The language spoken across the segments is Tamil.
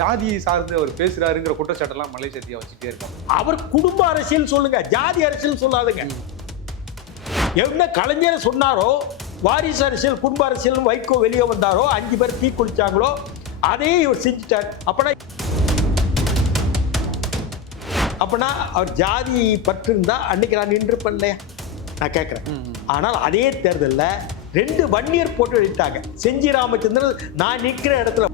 ஜாதியை சார்ந்து அவர் பேசுறாருங்கிற குற்றச்சாட்டெல்லாம் மலை சத்தியா வச்சுட்டே இருக்காங்க. அவர் குடும்ப அரசியல் சொல்லுங்க ஜாதி அரசியல் சொல்லாதுங்க. என்ன கலைஞர் சொன்னாரோ வாரிசு அரசியல் குடும்ப அரசியல் வைகோ வெளியே வந்தாரோ அஞ்சு பேர் தீ குளிச்சாங்களோ அதையே இவர் செஞ்சுட்டார். அப்பனா அப்பனா அவர் ஜாதி பற்று இருந்தா அன்னைக்கு நான் நின்று பண்ணலையா நான் கேட்குறேன் ஆனால் அதே தேர்தலில் ரெண்டு வன்னியர் போட்டு எழுதிட்டாங்க செஞ்சி ராமச்சந்திரன் நான் நிற்கிற இடத்துல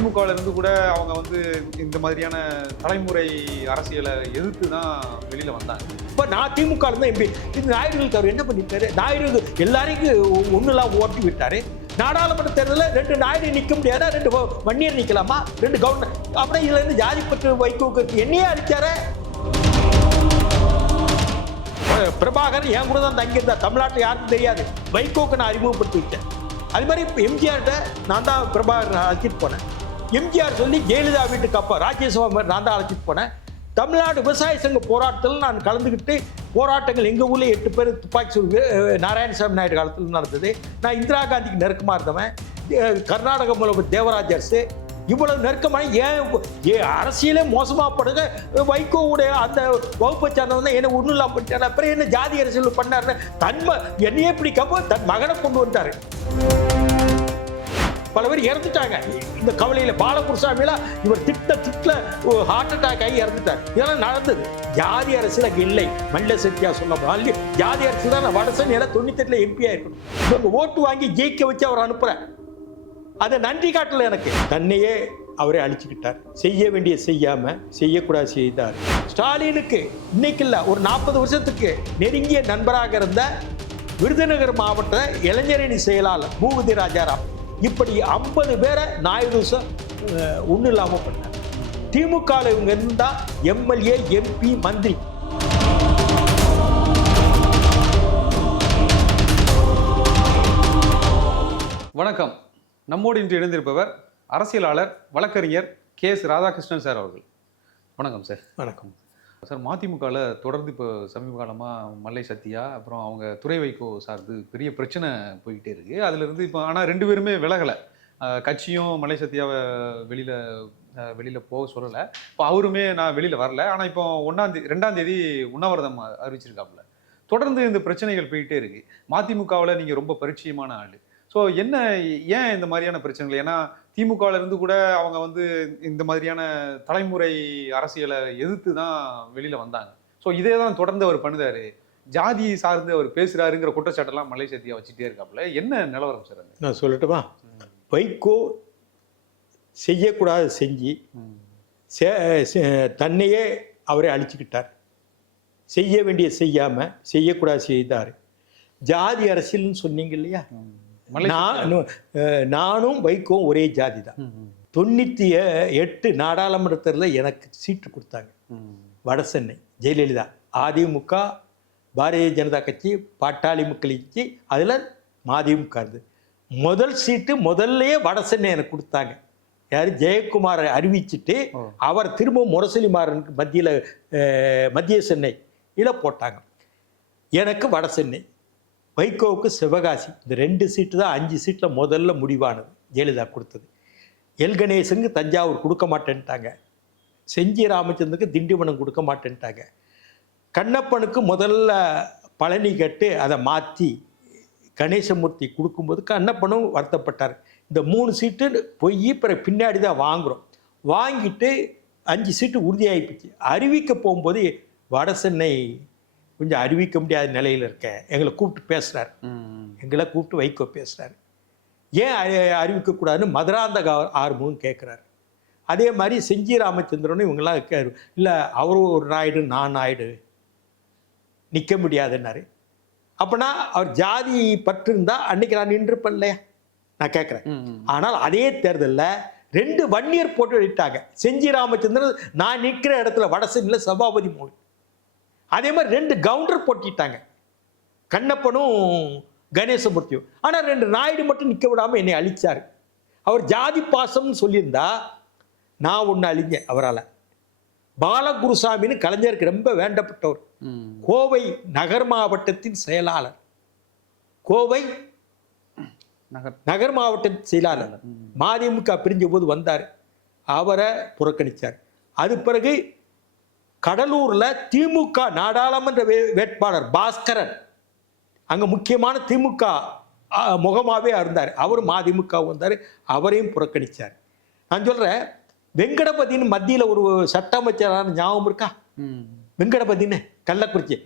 திமுகல இருந்து கூட அவங்க வந்து இந்த மாதிரியான தலைமுறை அரசியலை எதிர்த்து தான் வெளியில் வந்தாங்க. இப்போ நான் திமுக இருந்தால் எம்பி இது நாயுடுகளுக்கு அவர் என்ன பண்ணிட்டாரு நாயுடு எல்லாரையும் ஒன்றுலாம் ஓட்டி விட்டாரு. நாடாளுமன்ற தேர்தலில் ரெண்டு நாயுடு நிற்க முடியாதா? ரெண்டு வன்னியர் நிற்கலாமா ரெண்டு கவர்னர் அப்படின்னா இதுல இருந்து ஜாதி பற்று வைக்கோக்கு என்னையே அடிச்சாரு? பிரபாகர் என் கூட தான் தங்கியிருந்தா. தமிழ்நாட்டில் யாருக்கும் தெரியாது. வைகோக்கு நான் அறிமுகப்படுத்தி வச்சேன் அது மாதிரி இப்போ எம்ஜிஆர்கிட்ட நான் தான் பிரபாகர் அழைச்சிட்டு போனேன். எம்ஜிஆர் சொல்லி ஜெயலலிதா வீட்டுக்கு அப்போ ராஜ்யசபா நான் தான் அழைச்சிட்டு போனேன். தமிழ்நாடு விவசாய சங்க போராட்டத்தில் நான் கலந்துக்கிட்டு போராட்டங்கள் எங்கள் ஊரில் எட்டு பேர் துப்பாக்கி சூடு நாராயணசாமி நாயுடு காலத்தில் நடந்தது. நான் இந்திரா காந்திக்கு நெருக்கமாக இருந்தவன். கர்நாடக முதல்வர் தேவராஜ் அரசு. இவ்வளவு நெருக்கமான ஏன் ஏ அரசியலே மோசமாக படுங்க வைகோவுடைய அந்த வகுப்பை சார்ந்தவன் என்ன ஒன்றும் இல்லாமல் பண்ணிட்டார். அப்புறம் என்ன ஜாதி அரசியல் பண்ணாருன்னு தன்மை என்னையே பிடிக்காம தன் மகனை கொண்டு வந்தாரு பல பேர் இறந்துட்டாங்க. இந்த கவலையில் பாலகுருசாமிலாம் இவர் திட்ட திட்ட ஹார்ட் அட்டாக் ஆகி இறந்துட்டார். இதெல்லாம் நடந்தது. ஜாதி அரசியல் அங்கே இல்லை. மல்ல சத்தியா சொல்ல ஜாதி அரசு தான் நான் வடசன் எல்லாம் தொண்ணூத்தெட்டில் எம்பி இருக்கணும் இவங்க ஓட்டு வாங்கி ஜெயிக்க வச்சு அவர் அனுப்புகிறேன் அதை நன்றி காட்டல எனக்கு. தன்னையே அவரே அழிச்சுக்கிட்டார். செய்ய வேண்டிய செய்யாம செய்யக்கூடாது செய்தார். ஸ்டாலினுக்கு இன்னைக்கு இல்லை ஒரு நாற்பது வருஷத்துக்கு நெருங்கிய நண்பராக இருந்த விருதுநகர் மாவட்ட இளைஞரணி செயலாளர் பூபதி ராஜாராம். இப்படி ஐம்பது பேரை நாயுடு ஒன்றும் இல்லாமல் பண்ணார் திமுகவில் இவங்க இருந்தா எம்எல்ஏ எம்பி மந்திரி. வணக்கம். நம்மோடு இன்று இணைந்திருப்பவர் அரசியலாளர் வழக்கறிஞர் கே எஸ் ராதாகிருஷ்ணன் சார் அவர்கள். வணக்கம் சார். வணக்கம். சார் மதிமுகவில் தொடர்ந்து இப்போ சமீப காலமாக மல்லை சத்யா அப்புறம் அவங்க துறை வைகோ சார்ந்து பெரிய பிரச்சனை போய்கிட்டே இருக்கு. அதுலேருந்து இப்போ ஆனால் ரெண்டு பேருமே விலகலை. கட்சியும் மலை சத்யாவை வெளியில் வெளியில் போக சொல்லலை. இப்போ அவருமே நான் வெளியில் வரல. ஆனால் இப்போ ஒன்றாந்தேதி ரெண்டாந்தேதி ரெண்டாம் தேதி உண்ணாவிரதம் அறிவிச்சிருக்காப்புல. தொடர்ந்து இந்த பிரச்சனைகள் போயிட்டே இருக்கு. மதிமுகவில் நீங்கள் ரொம்ப பரிச்சயமான ஆள். ஸோ என்ன ஏன் இந்த மாதிரியான பிரச்சனைகள்? ஏன்னா திமுகவில் இருந்து கூட அவங்க வந்து இந்த மாதிரியான தலைமுறை அரசியலை எதிர்த்து தான் வெளியில வந்தாங்க. ஸோ இதே தான் தொடர்ந்து அவர் பண்ணுதாரு. ஜாதி சார்ந்து அவர் பேசுறாருங்கிற குற்றச்சாட்டெல்லாம் மலை வச்சுட்டே இருக்காப்புல. என்ன நிலவரம் சார் நான் சொல்லட்டுமா? வைகோ செய்யக்கூடாது செஞ்சு தன்னையே அவரே அழிச்சுக்கிட்டார். செய்ய வேண்டிய செய்யாம செய்யக்கூடாது செய்தார். ஜாதி அரசியல்னு சொன்னீங்க இல்லையா? மலை நானும் வைகோவும் ஒரே ஜாதி தான் தொண்ணூற்றி எட்டு நாடாளுமன்றத்தில் எனக்கு சீட்டு கொடுத்தாங்க. வட சென்னை ஜெயலலிதா. அதிமுக பாரதிய ஜனதா கட்சி பாட்டாளி மக்கள் கட்சி அதில் மதிமுக இருந்தது முதல் சீட்டு முதல்லயே வட சென்னை எனக்கு கொடுத்தாங்க. யார்? ஜெயக்குமாரை அறிவிச்சிட்டு. அவர் திரும்ப முரசொலிமாறனுக்கு மத்தியில் மத்திய சென்னை இதில் போட்டாங்க. எனக்கு வட சென்னை. வைகோவுக்கு சிவகாசி. இந்த ரெண்டு சீட்டு தான் அஞ்சு சீட்டில் முதல்ல முடிவானது. ஜெயலலிதா கொடுத்தது. எல் கணேசனுக்கு தஞ்சாவூர் கொடுக்க மாட்டேன்ட்டாங்க. செஞ்சி ராமச்சந்திரனுக்கு திண்டிவனம் கொடுக்க மாட்டேன்ட்டாங்க. கண்ணப்பனுக்கு முதல்ல பழனி கட்டு அதை மாற்றி கணேசமூர்த்தி கொடுக்கும்போது கண்ணப்பனும் வருத்தப்பட்டார். இந்த மூணு சீட்டு போய் பிறகு பின்னாடி தான் வாங்குகிறோம் வாங்கிட்டு அஞ்சு சீட்டு உறுதியாகிப்போச்சு அறிவிக்க போகும்போது வட சென்னை கொஞ்சம் அறிவிக்க முடியாத நிலையில் இருக்கேன். எங்களை கூப்பிட்டு பேசுகிறார் எங்களை கூப்பிட்டு வைகோ பேசுகிறாரு ஏன் அறி- அறிவிக்கக்கூடாதுன்னு மதுராந்தக ஆர்வம் கேட்குறாரு அதே மாதிரி செஞ்சி ராமச்சந்திரனும் இவங்கெல்லாம் இல்லை அவரும் ஒரு நாயுடு நான் நாயுடு. நிற்க முடியாதுன்னாரு. அப்போனா அவர் ஜாதி பற்று இருந்தா அன்னைக்கு நான் நின்றுப்பேன் இல்லையா? நான் கேட்குறேன் ஆனால் அதே தேர்தலில் ரெண்டு வன்னியர் போட்டு எழுதிட்டாங்க செஞ்சி ராமச்சந்திரன் நான் நிற்கிற இடத்துல வடசென்னில் சபாபதி மொழி அதே மாதிரி ரெண்டு கவுண்டர் போட்டிட்டாங்க. கண்ணப்பனும் கணேசமூர்த்தியும் ஆனால் ரெண்டு நாயுடு மட்டும் நிற்க விடாமல் என்னை அழிச்சார். அவர் ஜாதி பாசம்னு சொல்லியிருந்தா நான் ஒன்று அழிஞ்சேன் அவரால். பாலகுருசாமின்னு கலைஞருக்கு ரொம்ப வேண்டப்பட்டவர். கோவை நகர் மாவட்டத்தின் செயலாளர். கோவை நகர். நகர் மாவட்ட செயலாளர். மதிமுக பிரிஞ்ச போது வந்தார். அவரை புறக்கணிச்சார். அது பிறகு கடலூர்ல திமுக நாடாளுமன்ற வே- வேட்பாளர் பாஸ்கரன். அங்க முக்கியமான திமுக ஆ, முகமாவே இருந்தார். அவர் மதிமுக வந்தார் அவரையும் புறக்கணிச்சார். நான் சொல்றேன் வெங்கடபதின்னு மத்தியில ஒரு சட்ட அமைச்சரான ஞாபகம் இருக்கா. வெங்கடபதின்னு கள்ளக்குறிச்சி.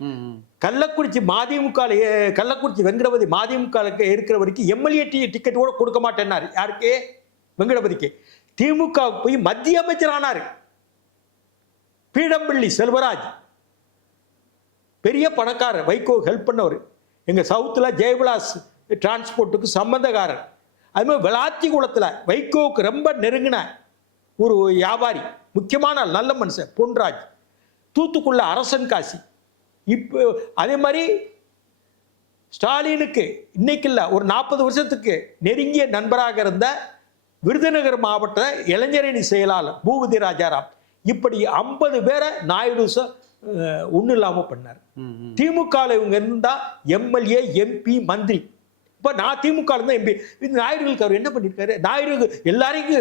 கள்ளக்குறிச்சி மதிமுக கள்ளக்குறிச்சி வெங்கடபதி மதிமுக இருக்கிற வரைக்கும் எம்எல்ஏ டிக்கெட் கூட கொடுக்க மாட்டேன்னாரு. யாருக்கு? வெங்கடபதிக்கு. திமுக போய் மத்திய அமைச்சர் ஆனாரு. பீடம்பள்ளி செல்வராஜ். பெரிய பணக்காரர் வைகோ ஹெல்ப் பண்ணவர். எங்கள் சவுத்தில் ஜெயவிலாஸ் டிரான்ஸ்போர்ட்டுக்கு சம்பந்தக்காரர். அதுமாதிரி விளாத்தி குளத்தில் வைகோவுக்கு ரொம்ப நெருங்கின ஒரு வியாபாரி முக்கியமான நல்ல மனுஷன் பொன்ராஜ். தூத்துக்குள்ள அரசன் காசி. இப்போ அதே மாதிரி ஸ்டாலினுக்கு இன்னைக்கு இல்லை ஒரு நாற்பது வருஷத்துக்கு நெருங்கிய நண்பராக இருந்த விருதுநகர் மாவட்ட இளைஞரணி செயலாளர் பூபதி ராஜாராம். இப்படி ஐம்பது பேரை நாயுடு ஒன்றும் இல்லாமல் பண்ணார். திமுகவில் இவங்க இருந்தா எம்எல்ஏ எம்பி மந்திரி. இப்போ நான் திமுக இருந்தால் எம்பி. இது நாயுடுகளுக்கு அவர் என்ன பண்ணியிருக்காரு நாயுடு எல்லாரையும்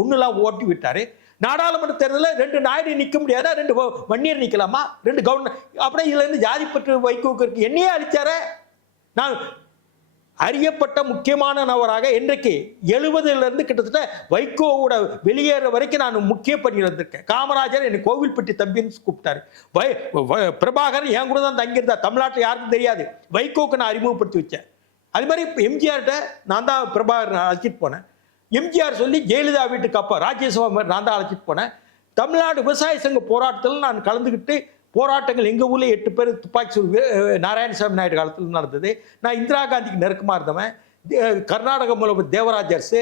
ஒன்றும் இல்லாமல் ஓட்டி விட்டாரு. நாடாளுமன்ற தேர்தலில் ரெண்டு நாயுடு நிற்க முடியாதா? ரெண்டு வன்னியர் நிற்கலாமா ரெண்டு கவர்னர் அப்படியே இதுல இருந்து ஜாதி பற்று வைகோக்கு என்னையே அழிச்சாரே? நான் அறியப்பட்ட முக்கியமான நபராக இன்றைக்கு எழுபதுலேருந்து கிட்டத்தட்ட வைகோவோட வெளியேற வரைக்கும் நான் முக்கிய பணியில் இருந்திருக்கேன். காமராஜர் என்னை கோவில்பட்டி தம்பின்னு கூப்பிட்டாரு. வை வ- என் கூட தான் தங்கியிருந்தா. தமிழ்நாட்டில் யாருக்கும் தெரியாது. வைகோக்கு நான் அறிமுகப்படுத்தி வச்சேன். அது மாதிரி இப்போ எம்ஜிஆர்கிட்ட நான் தான் பிரபாகர் நான் அழைச்சிட்டு போனேன். எம்ஜிஆர் சொல்லி ஜெயலலிதா வீட்டுக்கு அப்பா ராஜ்யசபா மாதிரி நான் தான் அழைச்சிட்டு போனேன். தமிழ்நாடு விவசாய சங்க போராட்டத்தில் நான் கலந்துக்கிட்டு போராட்டங்கள் எங்கள் ஊரில் எட்டு பேர் துப்பாக்கி சூடு நாராயணசாமி நாயுடு காலத்தில் நடந்தது. நான் இந்திரா காந்திக்கு நெருக்கமாக இருந்தவன். கர்நாடக முதல்வர் தேவராஜ் அரசு.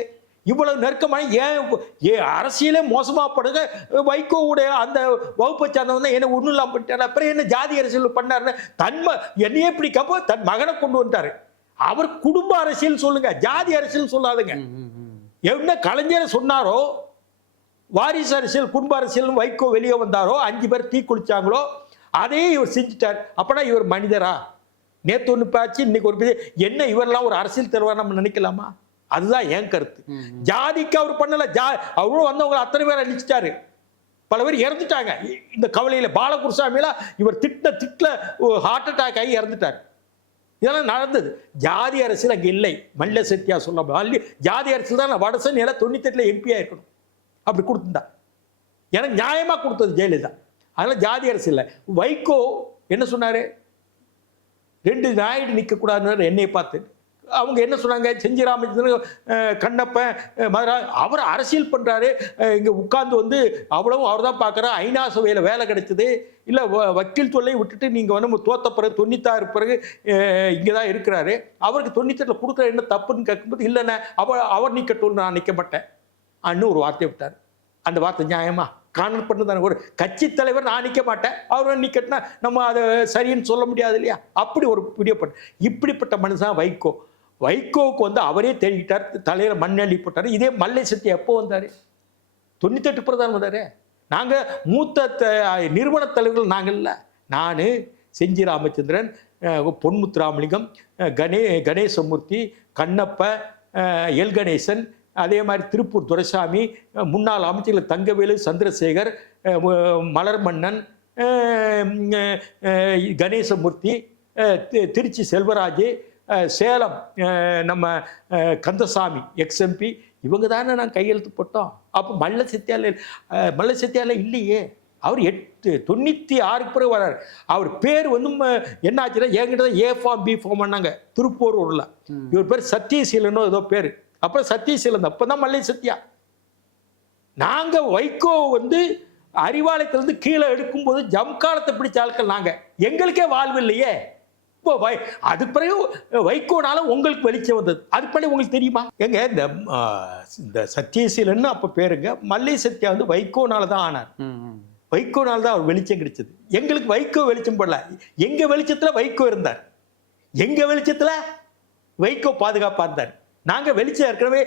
இவ்வளவு நெருக்கமான ஏன் ஏ அரசியலே மோசமாக படுங்க வைகோவுடைய அந்த வகுப்பை சார்ந்தவன் தான் என்ன ஒன்றும் இல்லாமல் பண்ணிட்டாரு. அப்புறம் என்ன ஜாதி அரசியல் பண்ணாருன்னு தன்மை என்னையே பிடிக்கப்போ தன் மகனை கொண்டு வந்துட்டாரு. அவர் குடும்ப அரசியல் சொல்லுங்க ஜாதி அரசியல் சொல்லாதுங்க. என்ன கலைஞர் சொன்னாரோ வாரிசு அரசியல் குடும்ப அரசியல் வைகோ வெளியே வந்தாரோ அஞ்சு பேர் தீ குளிச்சாங்களோ அதையே இவர் செஞ்சுட்டார். அப்பனா இவர் மனிதரா? நேத்து ஒன்று பாச்சு இன்னைக்கு ஒரு பெரிய என்ன இவரெல்லாம் ஒரு அரசியல் தலைவர் நம்ம நினைக்கலாமா? அதுதான் என் கருத்து. ஜாதிக்கு அவர் பண்ணல ஜா அவரும் வந்தவங்க அத்தனை பேர் அழிச்சிட்டாரு. பல பேர் இறந்துட்டாங்க. இந்த கவலையில பாலகுருசாமிலாம் இவர் திட்ட திட்ல ஹார்ட் அட்டாக் ஆகி இறந்துட்டார். இதெல்லாம் நடந்தது. ஜாதி அரசியல் அங்கே இல்லை. மல்ல சத்யா சொல்ல ஜாதி அரசியல் தான் வடசன் எல்லாம் தொண்ணூத்தெட்டுல எம்பியா இருக்கணும். அப்படி கொடுத்துருந்தா. எனக்கு நியாயமா கொடுத்தது ஜெயலலிதா. அதனால ஜாதி அரசு இல்லை. வைகோ என்ன சொன்னாரு? ரெண்டு நாயுடு நிற்கக்கூடாதுன்னு என்னை பார்த்து. அவங்க என்ன சொன்னாங்க? செஞ்சி ராமச்சந்திரன் கண்ணப்பன் மதுரா அவர் அரசியல் பண்ணுறாரு இங்கே உட்காந்து வந்து அவ்வளவும் அவர் தான் பார்க்குறா. ஐநா சபையில் வேலை கிடைச்சது. இல்லை வக்கீல் தொல்லை விட்டுட்டு நீங்கள் வந்து தோத்த பிறகு தொண்ணூத்தாறு பிறகு இங்கே தான் இருக்கிறாரு. அவருக்கு தொண்ணூத்தெட்டில் கொடுக்குற என்ன தப்புன்னு கேட்கும்போது இல்லைண்ணே அவர் அவர் நிற்கட்டும்னு நான் நிற்க மாட்டேன் அன்னு ஒரு வார்த்தையை விட்டார். அந்த வார்த்தை நியாயமா? காணல் பண்ணதான ஒரு கட்சி தலைவர் நான் நிற்க மாட்டேன். அவர் நிற்கட்டினா நம்ம அதை சரின்னு சொல்ல முடியாது இல்லையா? அப்படி ஒரு பிடியப்பட்ட இப்படிப்பட்ட மனுஷன் வைகோ. வைகோவுக்கு வந்து அவரே தேடிக்கிட்டார். தலையில மண்ணள்ளி போட்டார். இதே மல்லை சக்தி எப்போ வந்தார்? தொண்ணூத்தெட்டு பிரதான் வந்தார். நாங்கள் மூத்த த- நிறுவன தலைவர்கள் நாங்கள் இல்லை. நான் செஞ்சி ராமச்சந்திரன் அஹ், பொன்முத்து ராமலிங்கம் கணே கணேசமூர்த்தி கண்ணப்ப எல் கணேசன் அதே மாதிரி திருப்பூர் துரைசாமி முன்னாள் அமைச்சர்கள் தங்கவேலு சந்திரசேகர் அஹ், மு- மலர்மன்னன் அஹ், அஹ், கணேசமூர்த்தி திருச்சி செல்வராஜ் சேலம் நம்ம கந்தசாமி எக்ஸ்எம்பி இவங்க தானே நான் கையெழுத்து போட்டோம். அப்போ மல்ல சத்தியால மல்ல சத்தியால இல்லையே. அவர் எட்டு தொண்ணூற்றி ஆறுக்கு பிறகு வர்றார் அவர் பேர் வந்து என்ன ஆச்சுன்னா என்கிட்ட தான் ஏ ஃபார்ம் பி ஃபார்ம் பண்ணாங்க திருப்பூரூரில் இவர் பேர் சத்யசீலனோ ஏதோ பேர். அப்புறம் சத்யசீலன் அப்போ தான் மல்லை சத்யா. நாங்கள் வைகோ வந்து அறிவாலயத்திலிருந்து கீழே எடுக்கும்போது ஜம்காலத்தை பிடிச்ச ஆட்கள் நாங்கள் எங்களுக்கே வாழ்வு இல்லையே. இப்போ வை அது பிறகு வைகோனால உங்களுக்கு வெளிச்சம் வந்தது. அது பண்ணி உங்களுக்கு தெரியுமா? எங்க இந்த இந்த சத்யசீலன் அப்போ பேருங்க மல்லை சத்யா வந்து வைகோனால தான் ஆனார். வைகோனால தான் அவர் வெளிச்சம் கிடைச்சது. எங்களுக்கு வைகோ வெளிச்சம் போடல. எங்க வெளிச்சத்துல வைகோ இருந்தார். எங்க வெளிச்சத்துல வைகோ பாதுகாப்பா இருந்தார். நாங்க வெளிச்சம் ஏற்கனவே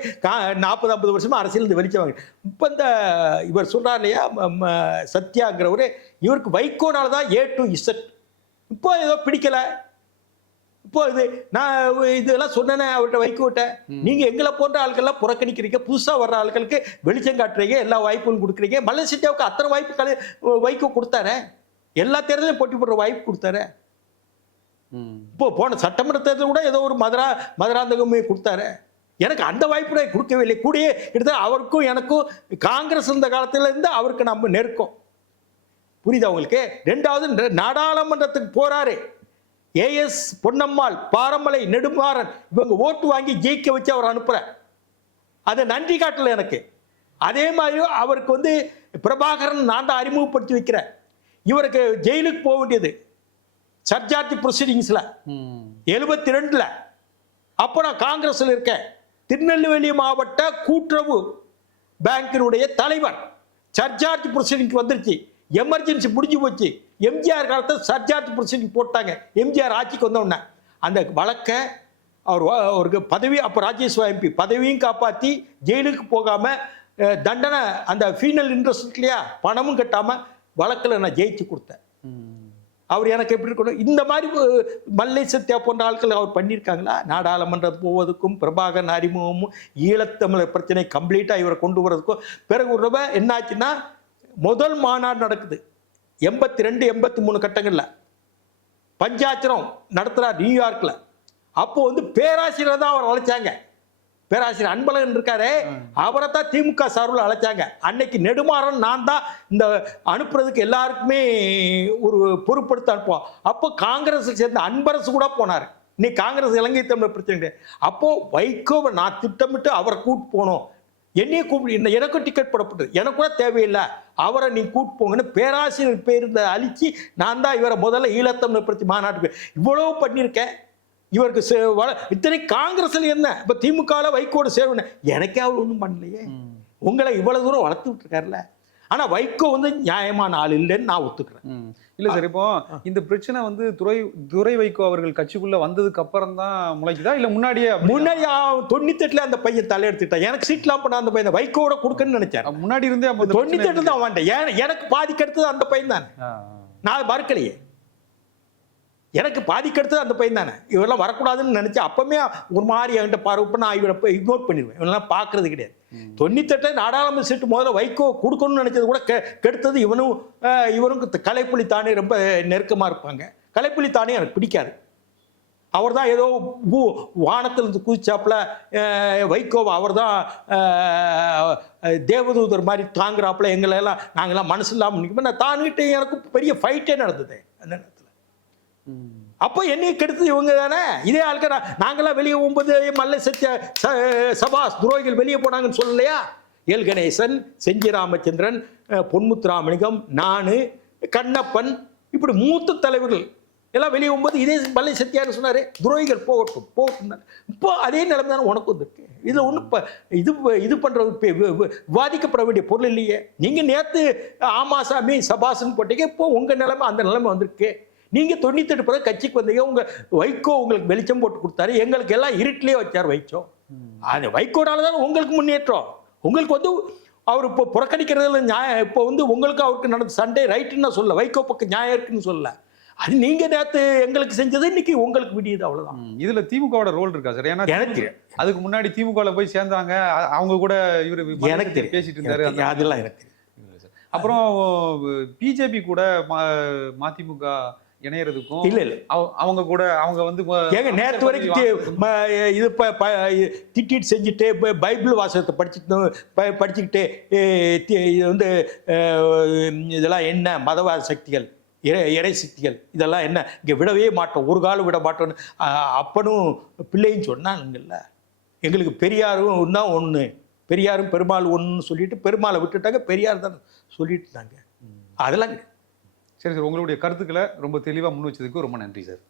நாற்பது ஐம்பது வருஷமா அரசியல் இந்த வெளிச்சம் வாங்க இப்போ இந்த இவர் சொல்றார் இல்லையா சத்யாங்கிறவரு இவருக்கு வைகோனால தான் ஏ டு இசட் இப்போ ஏதோ பிடிக்கல. இப்போ இது நான் இதெல்லாம் சொன்னேனே அவர்கிட்ட வைக்கோட்ட நீங்க எங்களை போன்ற ஆட்கள்லாம் புறக்கணிக்கிறீங்க. புதுசா வர்ற ஆட்களுக்கு வெளிச்சம் காட்டுறீங்க எல்லா வாய்ப்பும் கொடுக்குறீங்க. மலேசியாவுக்கு அத்தனை வாய்ப்பு கலை வைக்கோ கொடுத்தாரே. எல்லா தேர்தலையும் போட்டி போடுற வாய்ப்பு கொடுத்தாரே. இப்போ போன சட்டமன்ற தேர்தல் கூட ஏதோ ஒரு மதுரா மதுராந்தகமே கொடுத்தாரு. எனக்கு அந்த வாய்ப்பு கொடுக்கவில்லை கொடுக்கவே இல்லை. கூடயே கிட்டத்தட்ட அவருக்கும் எனக்கும் காங்கிரஸ் இருந்த காலத்திலேருந்து அவருக்கு நம்ம நெருக்கம். புரியுதா உங்களுக்கு? ரெண்டாவது நாடாளுமன்றத்துக்கு போறாரு. ஏஎஸ் பொன்னம்மாள் பாரமலை நெடுமாறன் இவங்க ஓட்டு வாங்கி ஜெயிக்க வச்சு அவர் அனுப்புற அது நன்றி காட்டல எனக்கு. அதே மாதிரி அவருக்கு வந்து பிரபாகரன் நான் தான் அறிமுகப்படுத்தி வைக்கிறேன். இவருக்கு ஜெயிலுக்கு போக வேண்டியது. சர்ஜார்ஜ் ப்ரொசீடிங்ஸில் எழுபத்தி ரெண்டில் அப்போ நான் காங்கிரஸில் இருக்கேன் திருநெல்வேலி மாவட்ட கூட்டுறவு பேங்கினுடைய தலைவர் சர்ஜார்ஜ் ப்ரொசீடிங் வந்துருச்சு. எமர்ஜென்சி முடிஞ்சு போச்சு. எம்ஜிஆர் காலத்தில் சர்ஜார்ஜ் ப்ரொசீடிங் போட்டாங்க. எம்ஜிஆர் ஆட்சிக்கு வந்தோடனே அந்த வழக்கை அவர் அவருக்கு பதவி அப்போ ராஜ்யசபா எம்பி பதவியும் காப்பாற்றி ஜெயிலுக்கு போகாமல் தண்டனை அந்த ஃபீனல் இன்ட்ரெஸ்ட் இருக்கு இல்லையா? பணமும் கட்டாமல் வழக்கில் நான் ஜெயிச்சு கொடுத்தேன். அவர் எனக்கு எப்படி இருக்கணும்? இந்த மாதிரி மல்லை சத்யா போன்ற ஆட்கள் அவர் பண்ணியிருக்காங்களா? நாடாளுமன்றம் போவதுக்கும் பிரபாகரன் அறிமுகமும் ஈழத்தமிழர் பிரச்சனை கம்ப்ளீட்டாக இவரை கொண்டு வரதுக்கும் பிறகு ஒரு என்னாச்சுன்னா முதல் மாநாடு நடக்குது. எண்பத்தி ரெண்டு எண்பத்தி மூணு கட்டங்களில். பஞ்சாச்சரம் நடத்துகிறார் நியூயார்க்கில் அப்போது வந்து பேராசிரியர் தான் அவர் அழைச்சாங்க. பேராசிரியர் அன்பழகன் இருக்காரு அவரை தான் திமுக சார்பில் அழைச்சாங்க. அன்னைக்கு நெடுமாறன் நான் தான் இந்த அனுப்புறதுக்கு எல்லாருக்குமே ஒரு பொறுப்படுத்த அனுப்புவோம் அப்போ காங்கிரஸை சேர்ந்த அன்பரசு கூட போனார். இன்னைக்கு காங்கிரஸ் இலங்கை தமிழ் பிரச்சனை கிடையாது. அப்போ வைகோவை நான் திட்டமிட்டு அவரை கூட்டு போனோம் என்னையே கூப்பிடு என்ன எனக்கும் டிக்கெட் போடப்பட்டது. எனக்கு கூட தேவையில்லை. அவரை நீ கூட்டு போங்கன்னு பேராசிரியர் பேருந்த அழிச்சு நான் தான் இவரை முதல்ல ஈழத்தமிழ் பிரச்சனை மாநாட்டுக்கு இவ்வளவு பண்ணியிருக்கேன். இவருக்கு இத்தனை காங்கிரஸ்ல என்ன? இப்ப திமுகல வைகோடு சேருன எனக்கே அவர் ஒன்றும் பண்ணலையே. உங்களை இவ்வளவு தூரம் வளர்த்து விட்டுருக்காருல்ல. ஆனா வைகோ வந்து நியாயமான ஆள் இல்லைன்னு நான் ஒத்துக்கிறேன். இல்ல சார் இப்போ இந்த பிரச்சனை வந்து துரை துரை வைகோ அவர்கள் கட்சிக்குள்ள வந்ததுக்கு அப்புறம் தான் முளைக்குதா? இல்ல முன்னாடியே முன்னாடி தொண்ணூத்தெட்டுல அந்த பையன் தலையெடுத்துட்டான். எனக்கு சீட்லாம் பண்ண அந்த பையன் வைகோட கொடுக்கணும்னு நினைச்சேன் முன்னாடி இருந்தே பிரச்சனை தொண்ணூத்தெட்டு தான் வாண்டேன் ஏன் எனக்கு பாதிக்கு அடுத்தது அந்த பையன் தானே. நான் மறுக்கலையே. எனக்கு பாதிக்கு அடுத்தது அந்த பையன் தானே இவரெல்லாம் வரக்கூடாதுன்னு நினைச்சு அப்பவுமே ஒரு மாதிரி என்கிட்ட பார்வை நான் இவரை இக்னோர் பண்ணிடுவேன். இவனெல்லாம் பார்க்கறது கிடையாது. தொண்ணூத்தெட்டு நாடாளுமன்ற சீட்டு முதல்ல வைகோ கொடுக்கணும்னு நினைச்சது கூட கெ கெடுத்தது இவனும் அஹ், இவரும் கலைப்புலி தானே ரொம்ப நெருக்கமாக இருப்பாங்க. கலைப்புலி தானே எனக்கு பிடிக்காது. அவர் தான் ஏதோ பூ வானத்திலிருந்து குதிச்சாப்புல வைகோவை அவர் தான் தேவதூதர் மாதிரி தாங்குறாப்புல எங்களை எல்லாம் நாங்களாம் மனசு இல்லாமல் நிற்கும் நான் தான்கிட்ட எனக்கு பெரிய ஃபைட்டே நடந்தது. அப்போ என்னை கெடுத்தது இவங்க தானே இதே ஆளுக்கு நாங்களாம் வெளியே போகும்போது மல்ல சத்திய ச- சபாஸ் துரோகிகள் வெளியே போனாங்கன்னு சொல்லலையா? எல் கணேசன் செஞ்சி ராமச்சந்திரன் அஹ், பொன்முத்துராமலிங்கம் நான் கண்ணப்பன் இப்படி மூத்த தலைவர்கள் எல்லாம் வெளியே போகும்போது இதே மல்லை சத்தியான்னு சொன்னாரு துரோகிகள் போகட்டும் போகட்டும் இப்போ அதே நிலைமை தானே உனக்கு வந்திருக்கு. இதில் ஒன்றும் இப்போ இது இது பண்ணுறது விவாதிக்கப்பட வேண்டிய பொருள் இல்லையே. நீங்கள் நேற்று ஆமாசாமி சபாஸ்ன்னு போட்டீங்க இப்போ உங்கள் நிலைமை அந்த நிலைமை வந்திருக்கு. நீங்கள் தொண்ணூத்தெட்டு பிறகு கட்சிக்கு வந்தீங்க உங்கள் வைகோ உங்களுக்கு வெளிச்சம் போட்டு கொடுத்தாரு. எங்களுக்கு எல்லாம் இருட்டிலே வச்சார் வைச்சோ அந்த வைகோனால தான் உங்களுக்கு முன்னேற்றம். உங்களுக்கு வந்து அவர் இப்போ புறக்கணிக்கிறதுல நியாயம் இப்போ வந்து உங்களுக்கு அவருக்கு நடந்த சண்டே ரைட்டுன்னு நான் சொல்ல வைகோ பக்கம் நியாயம் இருக்குன்னு சொல்ல அது நீங்கள் நேற்று எங்களுக்கு செஞ்சது இன்னைக்கு உங்களுக்கு விடியுது அவ்வளோதான் ம். இதுல திமுகவோட ரோல் இருக்கா சார்? ஏன்னா எனக்கு. அதுக்கு முன்னாடி திமுகல போய் சேர்ந்தாங்க. அவங்க கூட இவரு எனக்கு. பேசிட்டு இருந்தாரு. அதெல்லாம் எனக்கு. அப்புறம் பிஜேபி கூட மதிமுக இணையறதுக்கும் இல்ல இல்ல. அவ- அவங்க கூட அவங்க வந்து ஏங்க நேற்று வரைக்கும் இது திட்டிட்டு செஞ்சுட்டு பைபிள் வாசகத்தை படிச்சுட்டு படிச்சுக்கிட்டு இது வந்து இதெல்லாம் என்ன? மதவாத சக்திகள் இறை இறை சக்திகள் இதெல்லாம் என்ன? இங்கே விடவே மாட்டோம் ஒரு காலம் விட மாட்டோம்னு அப்பனும் பிள்ளையும் சொன்னாங்கல்ல. எங்களுக்கு பெரியாரும் தான் ஒன்று பெரியாரும் பெருமாள் ஒன்றுன்னு சொல்லிட்டு பெருமாளை விட்டுட்டாங்க பெரியார் தான் சொல்லிட்டு இருந்தாங்க. அதெல்லாம். சரி சார் உங்களுடைய கருத்துக்களை ரொம்ப தெளிவாக முன் வச்சதுக்கு ரொம்ப நன்றி சார்.